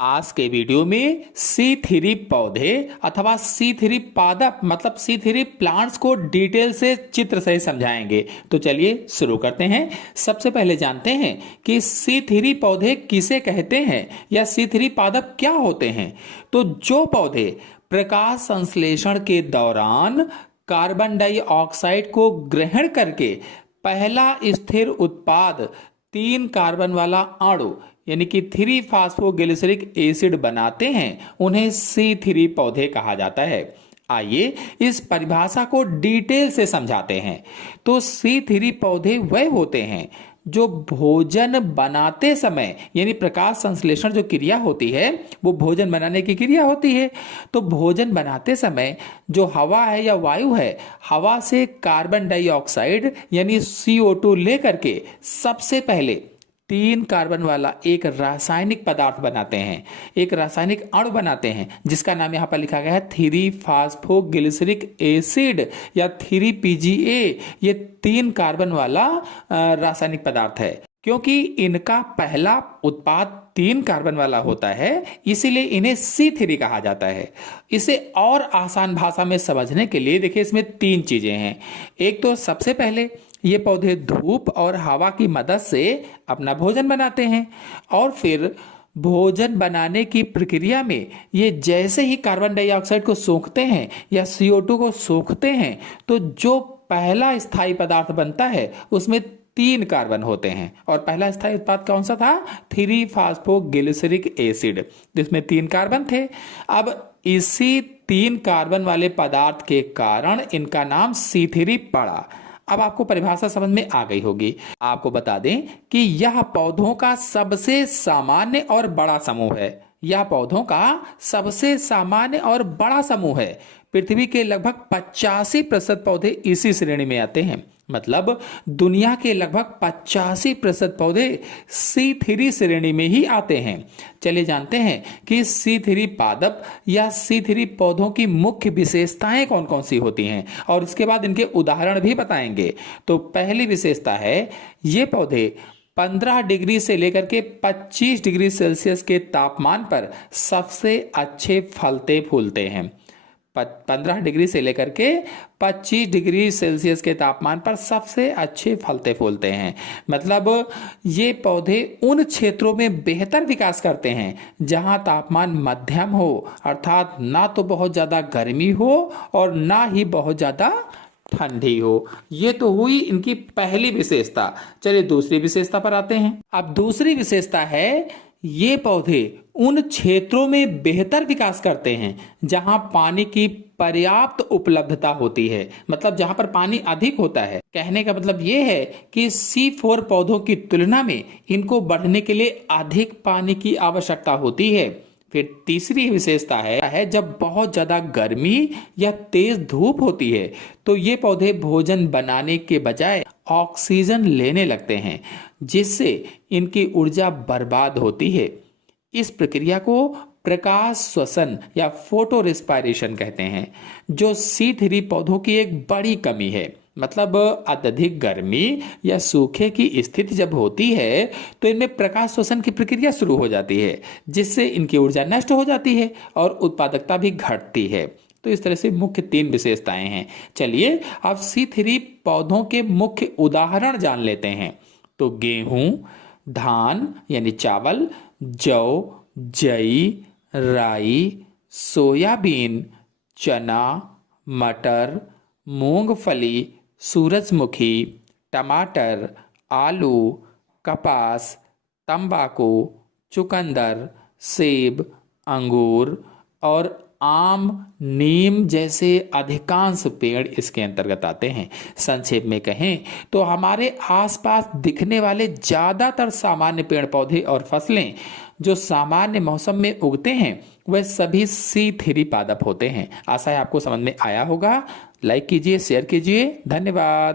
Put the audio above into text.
आज के वीडियो में C3 पौधे अथवा C3 पादप मतलब C3 प्लांट्स को डिटेल से चित्र से समझाएंगे। तो चलिए शुरू करते हैं। सबसे पहले जानते हैं कि C3 पौधे किसे कहते हैं या C3 पादप क्या होते हैं। तो जो पौधे प्रकाश संश्लेषण के दौरान कार्बन डाइऑक्साइड को ग्रहण करके पहला स्थिर उत्पाद 3 कार्बन वाला अणु यानी कि 3 फास्फोग्लिसरिक एसिड बनाते हैं, उन्हें C3 पौधे कहा जाता है। आइए इस परिभाषा को डिटेल से समझाते हैं। तो C3 पौधे वह होते हैं जो भोजन बनाते समय यानी प्रकाश संश्लेषण जो क्रिया होती है वो भोजन बनाने की क्रिया होती है। तो भोजन बनाते समय जो हवा है या वायु है, हवा से कार्बन डाइऑक्साइड यानी CO2 लेकर के सबसे पहले 3 कार्बन वाला एक रासायनिक पदार्थ बनाते हैं, एक रासायनिक अणु बनाते हैं जिसका नाम यहाँ पर लिखा गया है 3 फास्फोग्लिसरिक एसिड या 3PGA। ये 3 कार्बन वाला रासायनिक पदार्थ है। क्योंकि इनका पहला उत्पाद 3 कार्बन वाला होता है, इसीलिए इन्हें C3 कहा जाता है। इसे और आसान भाषा में समझने के लिए देखिए, इसमें 3 चीजें हैं। एक तो सबसे पहले ये पौधे धूप और हवा की मदद से अपना भोजन बनाते हैं, और फिर भोजन बनाने की प्रक्रिया में ये जैसे ही कार्बन डाइऑक्साइड को सोखते हैं या CO2 को सोखते हैं, तो जो पहला स्थायी पदार्थ बनता है उसमें 3 कार्बन होते हैं। और पहला स्थायी उत्पाद कौन सा था? 3 फास्फोग्लिसरिक एसिड, जिसमें 3 कार्बन थे। अब इसी 3 कार्बन वाले पदार्थ के कारण इनका नाम C3 पड़ा। अब आपको परिभाषा समझ में आ गई होगी। आपको बता दें कि यह पौधों का सबसे सामान्य और बड़ा समूह है। यह पौधों का सबसे सामान्य और बड़ा समूह है। पृथ्वी के लगभग 85% पौधे इसी श्रेणी में आते हैं। मतलब दुनिया के लगभग 85% पौधे C3 श्रेणी में ही आते हैं। चलिए जानते हैं कि C3 पादप या C3 पौधों की मुख्य विशेषताएं कौन कौन सी होती हैं, और इसके बाद इनके उदाहरण भी बताएंगे। तो पहली विशेषता है, ये पौधे 15 डिग्री से लेकर के 25 डिग्री सेल्सियस के तापमान पर सबसे अच्छे फलते फूलते हैं। 15 डिग्री से लेकर के 25 डिग्री सेल्सियस के तापमान पर सबसे अच्छे फलते फूलते हैं। मतलब ये पौधे उन क्षेत्रों में बेहतर विकास करते हैं जहां तापमान मध्यम हो, अर्थात ना तो बहुत ज्यादा गर्मी हो और ना ही बहुत ज्यादा ठंडी हो। ये तो हुई इनकी पहली विशेषता। चलिए दूसरी विशेषता पर आते हैं। अब दूसरी विशेषता है, ये पौधे उन क्षेत्रों में बेहतर विकास करते हैं जहां पानी की पर्याप्त उपलब्धता होती है। मतलब जहां पर पानी अधिक होता है। कहने का मतलब यह है कि C4 पौधों की तुलना में इनको बढ़ने के लिए अधिक पानी की आवश्यकता होती है। फिर तीसरी विशेषता है जब बहुत ज्यादा गर्मी या तेज धूप होती है तो ये पौधे भोजन बनाने के बजाय ऑक्सीजन लेने लगते हैं, जिससे इनकी ऊर्जा बर्बाद होती है। इस प्रक्रिया को प्रकाश श्वसन या फोटो रेस्पिरेशन कहते हैं, जो C3 पौधों की एक बड़ी कमी है। मतलब अत्यधिक गर्मी या सूखे की स्थिति जब होती है तो इनमें प्रकाश श्वसन की प्रक्रिया शुरू हो जाती है, जिससे इनकी ऊर्जा नष्ट हो जाती है और उत्पादकता भी घटती है। तो इस तरह से मुख्य 3 विशेषताएं हैं। चलिए अब C3 पौधों के मुख्य उदाहरण जान लेते हैं। तो गेहूं, धान यानी चावल, जौ, जई, राई, सोयाबीन, चना, मटर, मूंगफली, सूरजमुखी, टमाटर, आलू, कपास, तंबाकू, चुकंदर, सेब, अंगूर और आम, नीम जैसे अधिकांश पेड़ इसके अंतर्गत आते हैं। संक्षेप में कहें तो हमारे आसपास दिखने वाले ज्यादातर सामान्य पेड़ पौधे और फसलें जो सामान्य मौसम में उगते हैं वह सभी C3 पादप होते हैं। आशा है आपको समझ में आया होगा। लाइक कीजिए, शेयर कीजिए। धन्यवाद।